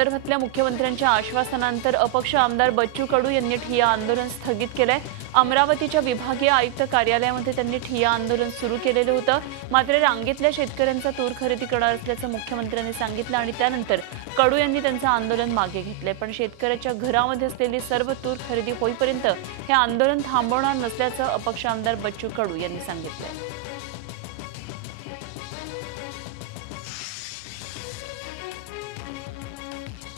संदर्भातल्या मुख्यमंत्र्यांच्या आश्वासनानंतर अपक्ष आमदार बच्चू कडू यांनी ठिय्या आंदोलन स्थगित केलंय। अमरावतीच्या विभागीय आयुक्त कार्यालयामध्ये त्यांनी ठिय्या आंदोलन सुरू केलेलं होतं। मात्र रांगेतल्या शेतकऱ्यांचा तूर खरेदी करणार असल्याचं मुख्यमंत्र्यांनी सांगितलं आणि त्यानंतर कडू यांनी त्यांचं आंदोलन मागे घेतलंय। पण शेतकऱ्याच्या घरामध्ये असलेली सर्व तूर खरेदी होईपर्यंत हे आंदोलन थांबवणार नसल्याचं अपक्ष आमदार बच्चू कडू यांनी सांगितलंय।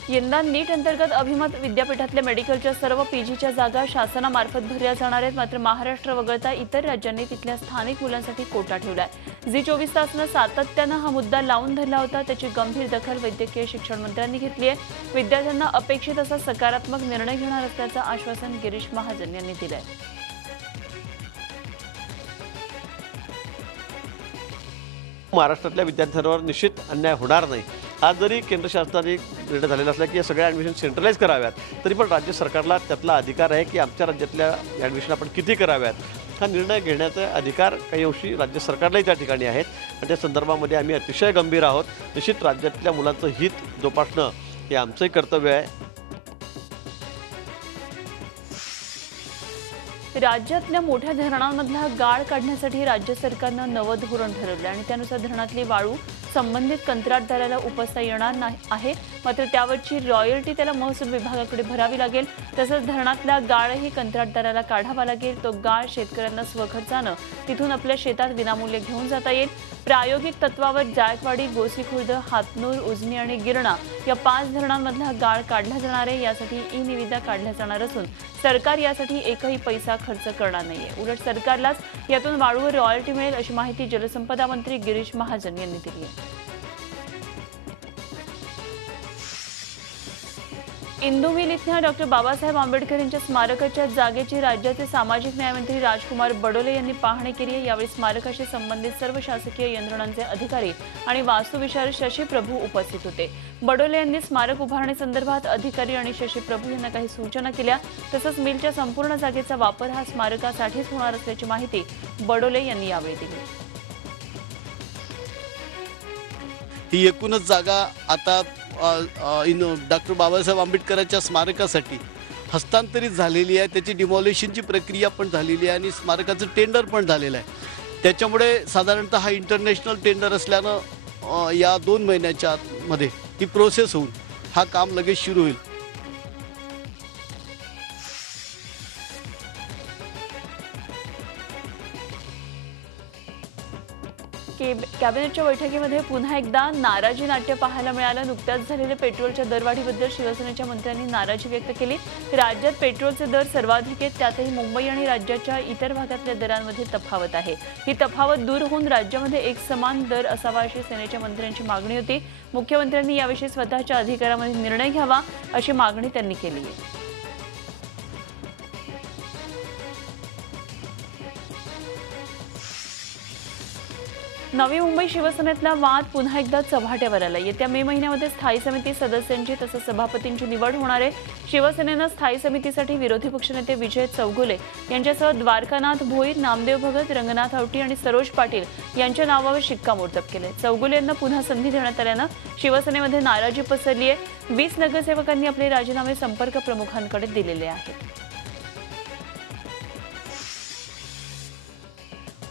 यंदा नीट अंतर्गत अभिमत विद्यापीठातल्या मेडिकलच्या सर्व पीजीच्या जागा शासनामार्फत भरल्या जाणार आहेत। मात्र महाराष्ट्र वगळता इतर राज्यांनी तिथल्या स्थानिक मुलांसाठी कोटा ठेवलाय। झी 24 तासनं सातत्यानं हा मुद्दा लावून धरला होता। त्याची गंभीर दखल वैद्यकीय शिक्षण मंत्र्यांनी घेतली आहे। विद्यार्थ्यांना अपेक्षित असा सकारात्मक निर्णय घेणार असल्याचं आश्वासन गिरीश महाजन यांनी दिलंय। महाराष्ट्रातल्या विद्यार्थ्यांवर निश्चित अन्याय होणार नाही। आज जरी केंद्र शासनाने निर्णय झालेला असला की या सगळ्या ॲडमिशन सेंट्रलाइज कराव्यात, तरी पण राज्य सरकारला त्यातला अधिकार आहे की आमच्या राज्यातल्या ॲडमिशन आपण किती कराव्यात हा निर्णय घेण्याचा अधिकार काही अंशी राज्य सरकारलाही त्या ठिकाणी आहेत आणि त्या संदर्भामध्ये आम्ही अतिशय गंभीर आहोत। निश्चित राज्यातल्या मुलांचं हित जोपासणं हे आमचंही कर्तव्य आहे। राज्यातल्या मोठ्या धरणांमधला गाळ काढण्यासाठी राज्य सरकारनं नवं धोरण ठरवलं आणि त्यानुसार धरणातली वाळू संबंधित कंत्राटदाराला उपसता येणार आहे। मात्र त्यावरची रॉयल्टी त्याला महसूल विभागाकडे भरावी लागेल। तसंच धरणातला गाळही कंत्राटदाराला काढावा लागेल। तो गाळ शेतकऱ्यांना स्वखर्चानं तिथून आपल्या शेतात विनामूल्य घेऊन जाता येईल। प्रायोगिक तत्वावर जायकवाडी, गोसीखुर्द, हातनूर, उजनी आणि गिरणा या 5 धरणांमधला गाळ काढला जाणार आहे। यासाठी ई-निविदा काढल्या जाणार असून सरकार यासाठी एकही पैसा खर्च करणार नाहीये। उलट सरकारलाच यातून वाळूवर रॉयल्टी मिळेल अशी माहिती जलसंपदा मंत्री गिरीश महाजन यांनी दिली आहे। इंदुमिल इथल्या डॉक्टर बाबासाहेब आंबेडकर यांच्या स्मारकाच्या जागेची राज्याचे सामाजिक न्यायमंत्री राजकुमार बडोले यांनी पाहणी केली आहे। यावेळी स्मारकाशी संबंधित सर्व शासकीय यंत्रणांचे अधिकारी आणि वास्तुविशारद शशी प्रभू उपस्थित होते। बडोले यांनी स्मारक उभारणीसंदर्भात अधिकारी आणि शशी प्रभू यांना काही सूचना केल्या। तसंच मिलच्या संपूर्ण जागेचा वापर हा स्मारकासाठीच होणार असल्याची माहिती बडोले यांनी यावेळी दिली। ही एकूणच जागा आता डॉक्टर बाबासाहेब आंबेडकरांच्या स्मारकासाठी हस्तांतरित झालेली आहे। त्याची डिमॉलिशनची प्रक्रिया पण झालेली आहे आणि स्मारकाचं टेंडर पण झालेलं आहे। त्याच्यामुळे साधारणतः हा इंटरनॅशनल टेंडर असल्यानं या 2 महिन्याच्या मध्ये ही प्रोसेस होऊन हा काम लगेच सुरू होईल। कॅबिनेटच्या बैठकीमध्ये पुन्हा एकदा नाराजी नाट्य पाहायला मिळालं। नुकत्याच झालेल्या पेट्रोलच्या दरवाढीबद्दल शिवसेनेच्या मंत्र्यांनी नाराजी व्यक्त केली। राज्यात पेट्रोलचे दर सर्वाधिक आहेत, त्यातही मुंबई आणि राज्याच्या इतर भागातल्या दरांमध्ये तफावत आहे। ही तफावत दूर होऊन राज्यामध्ये एक समान दर असावा अशी सेनेच्या मंत्र्यांची मागणी होती। मुख्यमंत्र्यांनी याविषयी स्वतःच्या अधिकारामध्ये निर्णय घ्यावा अशी मागणी त्यांनी केली आहे। नवी मुंबई शिवसेनेतला वाद पुन्हा एकदा चव्हाट्यावर आला। येत्या मे महिन्यामध्ये स्थायी समिती सदस्यांची तसंच सभापतींची निवड होणार आहे। शिवसेनेनं स्थायी समितीसाठी विरोधी पक्षनेते विजय चौगुले यांच्यासह द्वारकानाथ भोईर, नामदेव भगत, रंगनाथ आवटी आणि सरोज पाटील यांच्या नावावर शिक्कामोर्तब केले। चौगुले यांना पुन्हा संधी देण्यात आल्यानं शिवसेनेमध्ये नाराजी पसरली आहे। 20 नगरसेवकांनी आपले राजीनामे संपर्क प्रमुखांकडे दिलेले आहेत।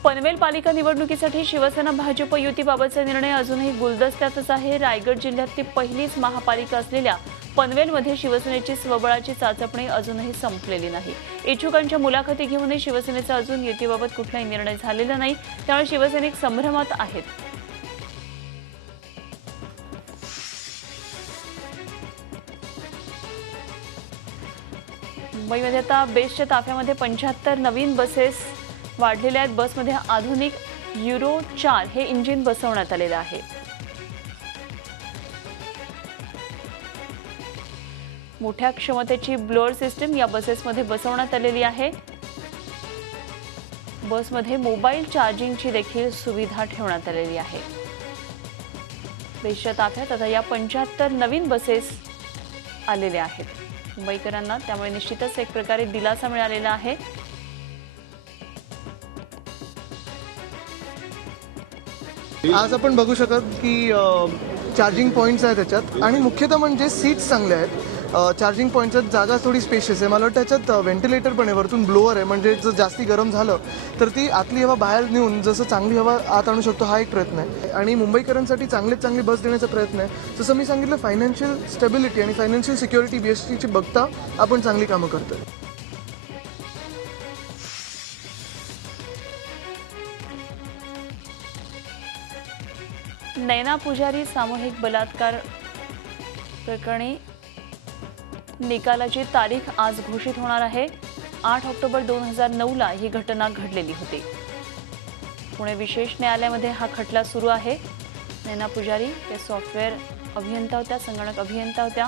पनवेल पालिका निवडणुकीसाठी शिवसेना भाजप युतीबाबतचा निर्णय अजूनही गुलदस्त्यातच आहे। रायगड जिल्ह्यातली पहिलीच महापालिका असलेल्या पनवेलमध्ये शिवसेनेची स्वबळाची चाचपणी अजूनही संपलेली नाही। इच्छुकांच्या मुलाखती घेऊनही शिवसेनेचा अजून युतीबाबत कुठलाही निर्णय झालेला नाही, त्यामुळे शिवसैनिक संभ्रमात आहेत। मुंबईमध्ये आता बेस्टच्या ताफ्यामध्ये 75 नवीन बसेस वाढलेल्या आहेत। बसमध्ये आधुनिक युरो 4 हे इंजिन बसवण्यात आलेलं आहे। मोठ्या क्षमतेची ब्लोअर सिस्टीम या बसेसमध्ये बसवण्यात आलेली आहे। बसमध्ये मोबाईल चार्जिंगची देखील सुविधा ठेवण्यात आलेली आहे। बेस्टच्या ताफ्यात आता या 75 नवीन बसेस आलेल्या आहेत मुंबईकरांना, त्यामुळे निश्चितच एक प्रकारे दिलासा मिळालेला आहे। आज आपण बघू शकत की चार्जिंग पॉईंट्स आहेत त्याच्यात आणि मुख्यतः म्हणजे सीट्स चांगले आहेत. चार्जिंग पॉईंटच्यात जागा थोडी स्पेशियस आहे. मला वाटतं त्याच्यात व्हेंटिलेटर पण आहे, वरतून ब्लोअर आहे, म्हणजे जर जास्ती गरम झालं तर ती आतली हवा बाहेर नेऊन जसं चांगली हवा आत आणू शकतो, हा एक प्रयत्न आहे. आणि मुंबईकरांसाठी चांगली बस देण्याचा प्रयत्न आहे. जसं मी सांगितलं, फायनान्शियल स्टेबिलिटी आणि फायनान्शियल सिक्युरिटी BSTची बघता आपण चांगली कामं करतोय. नैना पुजारी सामूहिक बलात्कार प्रकरणी निकालाची तारीख आज घोषित होणार आहे. 8 ऑक्टोबर 2009ला ही घटना घडलेली होती. पुणे विशेष न्यायालयामध्ये हा खटला सुरू आहे. नैना पुजारी या सॉफ्टवेअर अभियंता होत्या, संगणक अभियंता होत्या.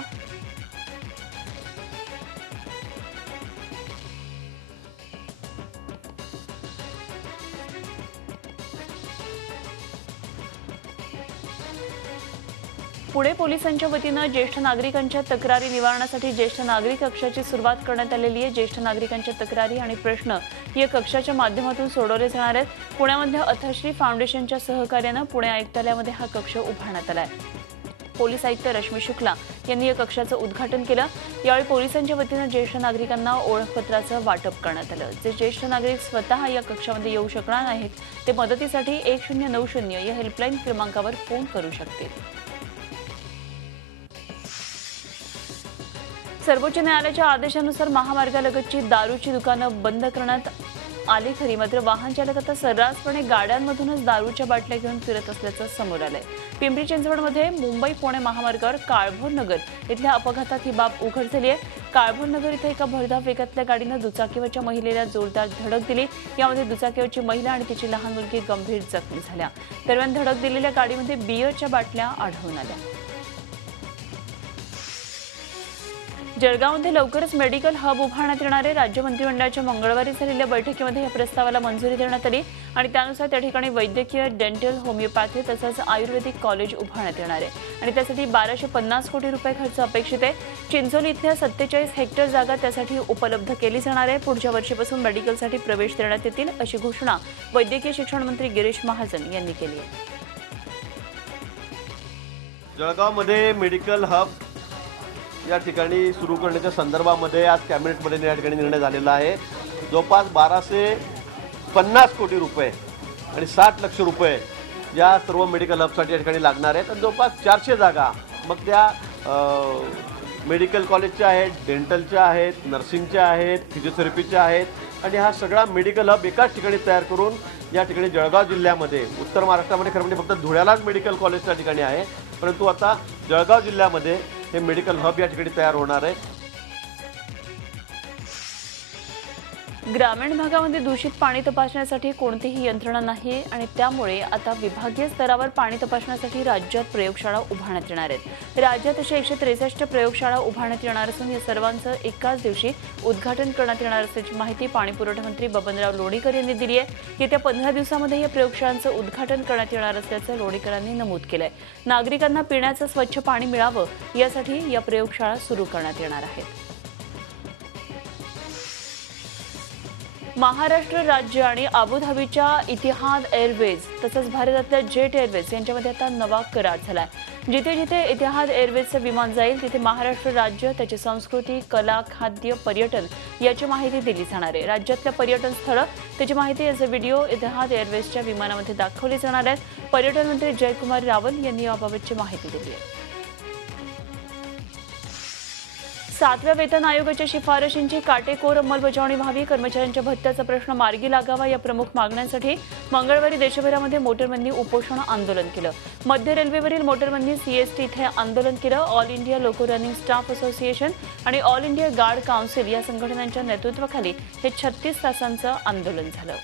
पुणे पोलिसांच्या वतीनं ज्येष्ठ नागरिकांच्या तक्रारी निवारणासाठी ज्येष्ठ नागरिक कक्षाची सुरुवात करण्यात आलेली आहे. ज्येष्ठ नागरिकांच्या तक्रारी आणि प्रश्न या कक्षाच्या माध्यमातून सोडवले जाणार आहेत. पुण्यामध्ये अथश्री फाउंडेशनच्या सहकार्यानं पुणे आयुक्तालयामध्ये हा कक्ष उभारण्यात आला आहे. पोलीस आयुक्त रश्मी शुक्ला यांनी या कक्षाचं उद्घाटन केलं. यावेळी पोलिसांच्या वतीनं ज्येष्ठ नागरिकांना ओळखपत्राचं वाटप करण्यात आलं. जे ज्येष्ठ नागरिक स्वतः या कक्षामध्ये येऊ शकणार नाहीत ते मदतीसाठी 1090 या हेल्पलाईन क्रमांकावर फोन करू शकतील. सर्वोच्च न्यायालयाच्या आदेशानुसार महामार्गालगतची दारूची दुकानं बंद करण्यात आली खरी, मात्र वाहन चालक आता सर्रासपणे गाड्यांमधूनच दारूच्या बाटल्या घेऊन फिरत असल्याचं समोर आलंय. पिंपरी चिंचवडमध्ये मुंबई पुणे महामार्गावर काळभोर नगर इथल्या अपघातात ही बाब उघड झाली आहे. काळभोर नगर इथे एका भरधाव वेगातल्या गाडीनं दुचाकीवरच्या महिलेला जोरदार धडक दिली. यामध्ये दुचाकीवरची महिला आणि तिची लहान मुलगी गंभीर जखमी झाल्या. दरम्यान धडक दिलेल्या गाडीमध्ये बियरच्या बाटल्या आढळून आल्या. जळगावमध्ये लवकरच मेडिकल हब उभारण्यात येणार आहे. राज्य मंत्रिमंडळाच्या मंगळवारी झालेल्या बैठकीमध्ये या प्रस्तावाला मंजुरी देण्यात आली आणि त्यानुसार त्या ठिकाणी वैद्यकीय, डेंटल, होमिओपॅथी तसंच आयुर्वेदिक कॉलेज उभारण्यात येणार आहे आणि त्यासाठी 1250 कोटी रुपये खर्च अपेक्षित आहे. चिंचोली इथल्या 47 हेक्टर जागा त्यासाठी उपलब्ध केली जाणार आहे. पुढच्या वर्षीपासून मेडिकलसाठी प्रवेश देण्यात येतील अशी घोषणा वैद्यकीय शिक्षण मंत्री गिरीश महाजन यांनी केली आहे. जळगावमध्ये मेडिकल हब या ठिकाणी सुरू करण्याच्या संदर्भामध्ये आज कॅबिनेटमध्ये या ठिकाणी निर्णय झालेला आहे. जवळपास 1250 कोटी रुपये आणि 60 लक्ष रुपये या सर्व मेडिकल हबसाठी या ठिकाणी लागणार आहेत. आणि जवळपास 400 जागा मग त्या मेडिकल कॉलेजच्या आहेत, डेंटलच्या आहेत, नर्सिंगच्या आहेत, फिजिओथेरपीच्या आहेत आणि हा सगळा मेडिकल हब एकाच ठिकाणी तयार करून या ठिकाणी जळगाव जिल्ह्यामध्ये, उत्तर महाराष्ट्रामध्ये खरं म्हणजे फक्त धुळ्यालाच मेडिकल कॉलेज त्या ठिकाणी आहे, परंतु आता जळगाव जिल्ह्यामध्ये हे मेडिकल हब या ठिकाणी तयार होणार आहे. ग्रामीण भागामध्ये दूषित पाणी तपासण्यासाठी कोणतीही यंत्रणा नाही आणि त्यामुळे आता विभागीय स्तरावर पाणी तपासण्यासाठी राज्यात प्रयोगशाळा उभारण्यात येणार आहेत. राज्यात अशा 163 प्रयोगशाळा उभारण्यात येणार असून या सर्वांचं एकाच दिवशी उद्घाटन करण्यात येणार असल्याची माहिती पाणीपुरवठा मंत्री बबनराव लोणीकर यांनी दिली आहे. येत्या 15 दिवसामध्ये या प्रयोगशाळांचं उद्घाटन करण्यात येणार असल्याचं लोणीकरांनी नमूद केलंय. नागरिकांना पिण्याचं स्वच्छ पाणी मिळावं यासाठी या प्रयोगशाळा सुरू करण्यात येणार आहेत. महाराष्ट्र राज्य आणि अबुधाबीच्या इतिहाद एअरवेज तसंच भारतातल्या जेट एअरवेज यांच्यामध्ये आता नवा करार झालाय. जिथे जिथे इतिहाद एअरवेजचं विमान जाईल तिथे महाराष्ट्र राज्य, त्याची संस्कृती, कला, खाद्य, पर्यटन याची माहिती दिली जाणार आहे. राज्यातल्या पर्यटन स्थळं, त्याची माहिती याचे व्हिडिओ इतिहाद एअरवेजच्या विमानामध्ये दाखवले जाणार आहेत. पर्यटन मंत्री जयकुमार रावल यांनी याबाबतची माहिती दिली आहे. 7व्या वेतन आयोगाच्या शिफारशींची काटेकोर अंमलबजावणी व्हावी, कर्मचाऱ्यांच्या भत्त्याचा प्रश्न मार्गी लागावा या प्रमुख मागण्यांसाठी मंगळवारी देशभरामध्ये मोटरबंदी उपोषण आंदोलन केलं. मध्य रेल्वेवरील मोटरबंदी CST इथे आंदोलन केलं. All India loco running staff association आणि ऑल इंडिया गार्ड काउन्सिल या संघटनांच्या नेतृत्वाखाली हे 36 तासांचं आंदोलन झालं.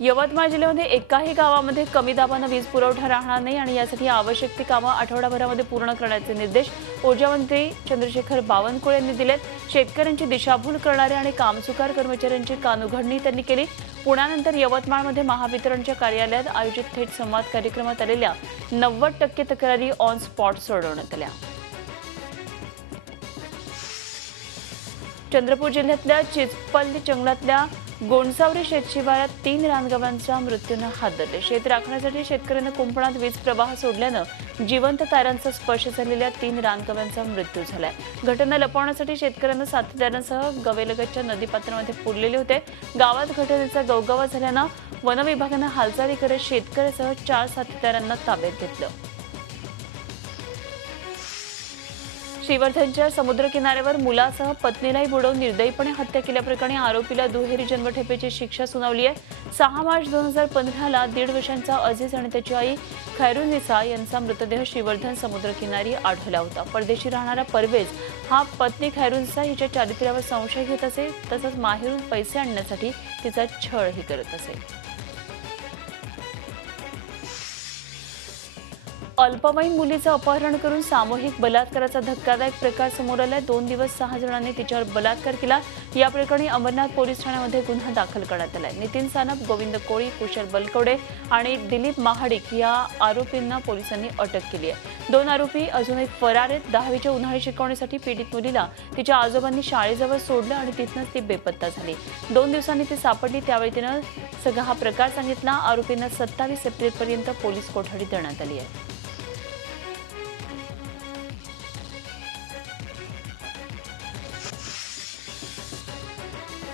यवतमाळ जिल्ह्यामध्ये एकाही गावामध्ये कमी दाबानं वीज पुरवठा राहणार नाही आणि यासाठी आवश्यक ती कामं आठवडाभरामध्ये पूर्ण करण्याचे निर्देश ऊर्जामंत्री चंद्रशेखर बावनकुळे यांनी दिलेत. शेतकऱ्यांची दिशाभूल करणाऱ्या आणि कामचुकार कर्मचाऱ्यांची कानउघडणी त्यांनी केली. पुण्यानंतर यवतमाळमध्ये महावितरणच्या कार्यालयात आयोजित थेट संवाद कार्यक्रमात आलेल्या 90% तक्रारी ऑन स्पॉट सोडवण्यात आल्या. चंद्रपूर जिल्ह्यातल्या चिचपल्ली जंगलातल्या गोंडसावरी शेतशिवारात 3 रानगव्यांच्या मृत्यूनं हात धरले. शेत राखण्यासाठी शेतकऱ्यांनी कुंपणात वीज प्रवाह सोडल्यानं जिवंत तारांचा स्पर्श झालेल्या 3 रानगव्यांचा मृत्यू झालाय. घटना लपवण्यासाठी शेतकऱ्यांना साथीदारांसह गवेलगतच्या नदीपात्रामध्ये पुरलेले होते. गावात घटनेचा गवगवा झाल्यानं वनविभागानं हालचाली करत शेतकऱ्यासह 4 साथीदारांना ताब्यात घेतलं. श्रीवर्धनच्या समुद्र किनाऱ्यावर मुलासह पत्नीलाही बुडवून निर्दयीपणे हत्या केल्याप्रकरणी आरोपीला दुहेरी जन्मठेपेची शिक्षा सुनावली आहे. 6 मार्च 2015ला 1.5 वर्षांचा अजीज आणि त्याची आई खैरुनिसा यांचा मृतदेह श्रीवर्धन समुद्रकिनारी आढळला होता. परदेशी राहणारा परवेज हा पत्नी खैरुनिसा हिच्या चारित्र्यावर संशय घेत असे, तसंच माहेरून पैसे आणण्यासाठी तिचा छळही करत असे. अल्पवयीन मुलीचं अपहरण करून सामूहिक बलात्काराचा धक्कादायक प्रकार समोर आलाय. 2 दिवस 6 जणांनी तिच्यावर बलात्कार केला. या प्रकरणी अंबरनाथ पोलीस ठाण्यामध्ये गुन्हा दाखल करण्यात आलाय. नितीन सानप, गोविंद कोळी, कुशल बलकवडे आणि दिलीप महाडिक या आरोपींना पोलिसांनी अटक केली आहे. 2 आरोपी अजूनही फरार आहेत. 10वीच्या उन्हाळी शिकवणीसाठी पीडित मुलीला तिच्या आजोबांनी शाळेजवळ सोडलं आणि तिथनंच ती बेपत्ता झाली. 2 दिवसांनी ती सापडली, त्यावेळी तिनं सगळा हा प्रकार सांगितला. आरोपींना 27 एप्रिलपर्यंत पोलीस कोठडी देण्यात आली आहे.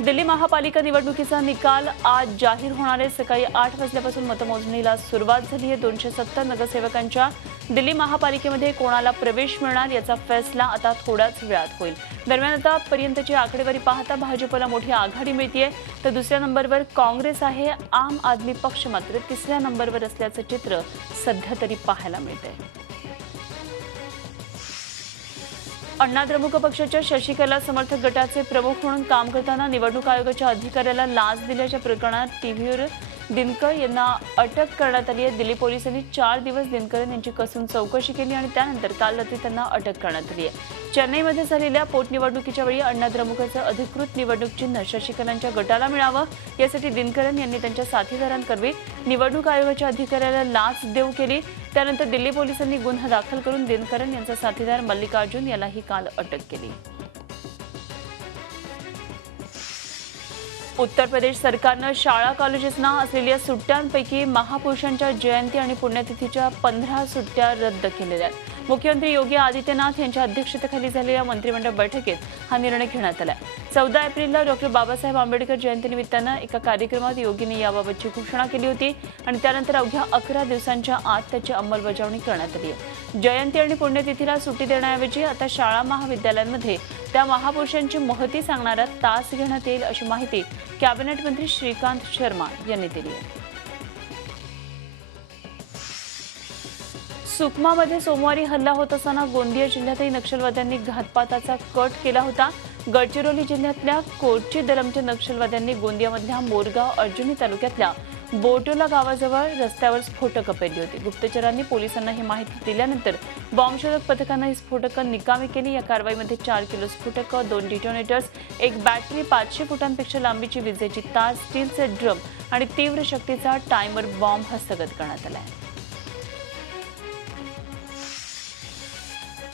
दिल्ली महापालिका निवडणुकीचा निकाल आज जाहीर होणार आहे. सकाळी 8 वाजल्यापासून मतमोजणीला सुरुवात झाली आहे. 270 नगरसेवकांच्या दिल्ली महापालिकेमध्ये कोणाला प्रवेश मिळणार याचा फैसला आता थोड्याच वेळात होईल. दरम्यान आतापर्यंतची आकडेवारी पाहता भाजपला मोठी आघाडी मिळतेय, तर दुसऱ्या नंबरवर काँग्रेस आहे. आम आदमी पक्ष मात्र 3ऱ्या नंबरवर असल्याचं चित्र सध्या तरी पाहायला मिळतंय. अण्णा द्रमुक पक्षाच्या शशिकला समर्थक गटाचे प्रमुख म्हणून काम करताना निवडणूक आयोगाच्या अधिकाऱ्याला लाच दिल्याच्या प्रकरणात टीव्हीवर दिनकर यांना अटक करण्यात आली आहे. दिल्ली पोलिसांनी 4 दिवस दिनकर यांची कसून चौकशी केली आणि त्यानंतर काल रात्री त्यांना अटक करण्यात आली आहे. चेन्नईमध्ये झालेल्या पोटनिवडणुकीच्या वेळी अण्णा द्रमुकचं अधिकृत निवडणूक चिन्ह शशिकलांच्या गटाला मिळावं यासाठी दिनकरन यांनी त्यांच्या साथीदारांकरवी निवडणूक आयोगाच्या अधिकाऱ्याला लाच देऊ केली. त्यानंतर दिल्ली पोलिसांनी गुन्हा दाखल करून दिनकरन यांचा साथीदार मल्लिकार्जुन यालाही काल अटक केली. उत्तर प्रदेश सरकारनं शाळा कॉलेजेसना असलेल्या सुट्ट्यांपैकी महापुरुषांच्या जयंती आणि पुण्यतिथीच्या 15 सुट्ट्या रद्द केलेल्या आहेत. मुख्यमंत्री योगी आदित्यनाथ यांच्या अध्यक्षतेखाली झालेल्या मंत्रिमंडळ बैठकीत हा निर्णय घेण्यात आला. 14 एप्रिलला डॉ. बाबासाहेब आंबेडकर जयंतीनिमित्तानं एका कार्यक्रमात योगींनी याबाबतची घोषणा केली होती आणि त्यानंतर अवघ्या 11 दिवसांच्या आत त्याची अंमलबजावणी करण्यात आली आहे. जयंती आणि पुण्यतिथीला सुट्टी देण्याऐवजी आता शाळा महाविद्यालयांमध्ये त्या महापुरुषांची महती सांगणारा तास घेण्यात येईल, अशी माहिती कॅबिनेट मंत्री श्रीकांत शर्मा यांनी दिली आहे. सुकमामध्ये सोमवारी हल्ला होत असताना गोंदिया जिल्ह्यातही नक्षलवाद्यांनी घातपाताचा कट केला होता. गडचिरोली जिल्ह्यातल्या कोरची दरमच्या नक्षलवाद्यांनी गोंदियामधल्या मोरगाव अर्जुनी तालुक्यातल्या बोटोला गावाजवळ रस्त्यावर स्फोटकं पेरली होती. गुप्तचरांनी पोलिसांना ही माहिती दिल्यानंतर बॉम्बशोधक पथकानं ही स्फोटकं निकामी केली. या कारवाईमध्ये 4 किलो स्फोटकं, 2 डिटोनेटर्स, 1 बॅटरी, 500 फुटांपेक्षा लांबीची विजेची तार, स्टीलचे ड्रम आणि तीव्र शक्तीचा टायमर बॉम्ब हस्तगत करण्यात आला आहे.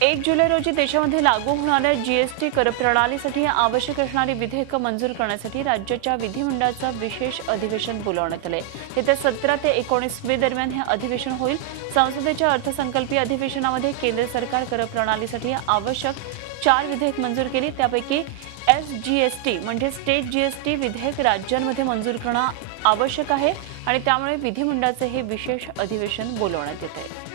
1 जुलै रोजी देशामध्ये लागू होणाऱ्या जीएसटी करप्रणालीसाठी आवश्यक असणारी विधेयकं मंजूर करण्यासाठी राज्याच्या विधिमंडळाचं विशेष अधिवेशन बोलावण्यात आलंय. येत्या 17 ते 19 मे दरम्यान हे अधिवेशन होईल. संसदेच्या अर्थसंकल्पीय अधिवेशनामध्ये केंद्र सरकार करप्रणालीसाठी आवश्यक 4 विधेयक मंजूर केली. त्यापैकी SGST म्हणजे स्टेट जीएसटी विधेयक राज्यांमध्ये मंजूर करणं आवश्यक आहे आणि त्यामुळे विधिमंडळाचं हे विशेष अधिवेशन बोलावण्यात येत आहे.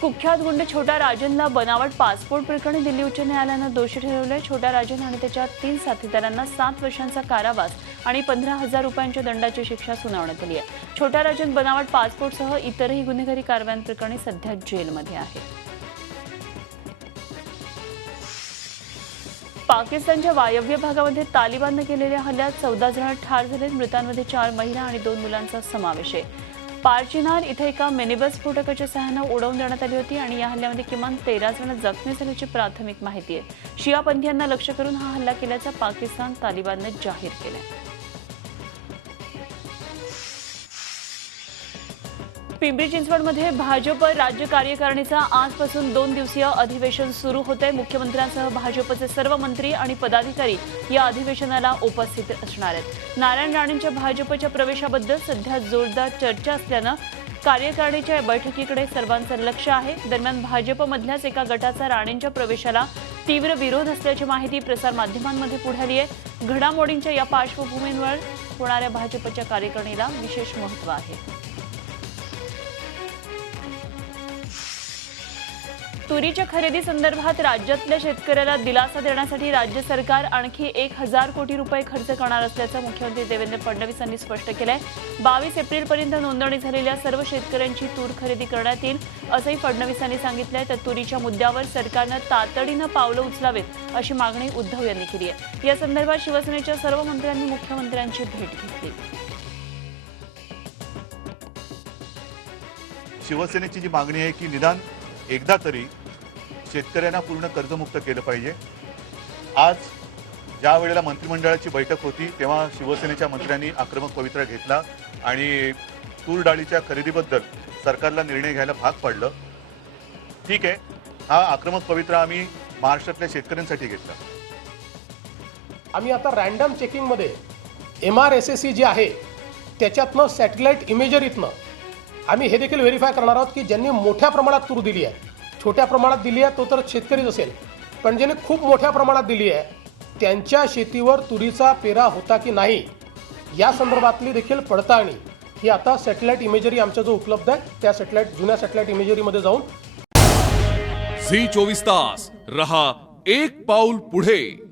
कुख्यात गुंड छोटा राजनला बनावट पासपोर्ट प्रकरणी दिल्ली उच्च न्यायालयानं दोषी ठरवले. छोटा राजन आणि त्याच्या 3 साथीदारांना 7 वर्षांचा कारावास आणि 15,000 रुपयांच्या दंडाची शिक्षा सुनावण्यात आली आहे. छोटा राजन बनावट पासपोर्टसह इतरही गुन्हेगारी कारवायांप्रकरणी सध्या जेलमध्ये आहे. पाकिस्तानच्या वायव्य भागामध्ये तालिबाननं केलेल्या हल्ल्यात 14 जण ठार झाले. मृतांमध्ये 4 महिला आणि 2 मुलांचा समावेश आहे. पारचिनार इथे एका मिनीबस स्फोटकाच्या सहाय्यानं उडवून देण्यात आली होती आणि या हल्ल्यामध्ये किमान 13 जण जखमी झाल्याची प्राथमिक माहिती आहे. शियापंथीयांना लक्ष्य करून हा हल्ला केल्याचं पाकिस्तान तालिबाननं जाहीर केलंय. पिंपरी चिंचवडमध्ये भाजप राज्य कार्यकारिणीचा आजपासून 2 दिवसीय अधिवेशन सुरू होते. मुख्यमंत्र्यांसह भाजपचे सर्व मंत्री आणि पदाधिकारी या अधिवेशनाला उपस्थित असणार आहेत. नारायण राणेंच्या भाजपच्या प्रवेशाबद्दल सध्या जोरदार चर्चा असल्यानं कार्यकारिणीच्या बैठकीकडे सर्वांचं लक्ष आहे. दरम्यान भाजपमधल्याच एका गटाचा राणेंच्या प्रवेशाला तीव्र विरोध असल्याची माहिती प्रसारमाध्यमांमध्ये पुढे आली आहे. घडामोडींच्या या पार्श्वभूमीवर होणाऱ्या भाजपच्या कार्यकारिणीला विशेष महत्त्व आहे. तुरीच्या खरेदी संदर्भात राज्यातल्या शेतकऱ्याला दिलासा देण्यासाठी राज्य सरकार आणखी 1000 कोटी रुपये खर्च करणार असल्याचं मुख्यमंत्री देवेंद्र फडणवीस यांनी स्पष्ट केलंय. 22 एप्रिलपर्यंत नोंदणी झालेल्या सर्व शेतकऱ्यांची तूर खरेदी करण्यात येईल असंही फडणवीस यांनी सांगितलंय. तर तुरीच्या मुद्द्यावर सरकारनं तातडीनं पावलं उचलावेत अशी मागणी उद्धव यांनी केली आहे. या संदर्भात शिवसेनेच्या सर्व मंत्र्यांनी मुख्यमंत्र्यांची भेट घेतली. शिवसेनेची जी मागणी आहे की निदान एकदा तरी शेतकऱ्यांना पूर्ण कर्जमुक्त केलं पाहिजे. आज ज्या वेळेला मंत्रिमंडळाची बैठक होती तेव्हा शिवसेनेच्या मंत्र्यांनी आक्रमक पवित्रा घेतला आणि तूर डाळीच्या खरेदीबद्दल सरकारला निर्णय घ्यायला भाग पाडलं. ठीक आहे, हा आक्रमक पवित्रा आम्ही महाराष्ट्रातल्या शेतकऱ्यांसाठी घेतला. आम्ही आता रँडम चेकिंगमध्ये MRSSE जी आहे त्याच्यातनं सॅटेलाईट इमेजरीतनं आम्ही हे देखील व्हेरीफाय करणार आहोत की ज्यांनी मोठ्या प्रमाणात तूर दिली आहे, छोट्या प्रमाणात दिली आहे तो तर शेतकरीच असेल, पण ज्यांनी खूप मोठ्या प्रमाणात दिली आहे त्यांच्या शेतीवर तुरीचा पेरा होता की नाही या संदर्भातली देखील पडताळणी ही आता सॅटेलाईट इमेजरी आमच्या जो उपलब्ध आहे त्या जुन्या सॅटेलाईट इमेजरीमध्ये जाऊन झी 24 तास रहा एक पाऊल पुढे.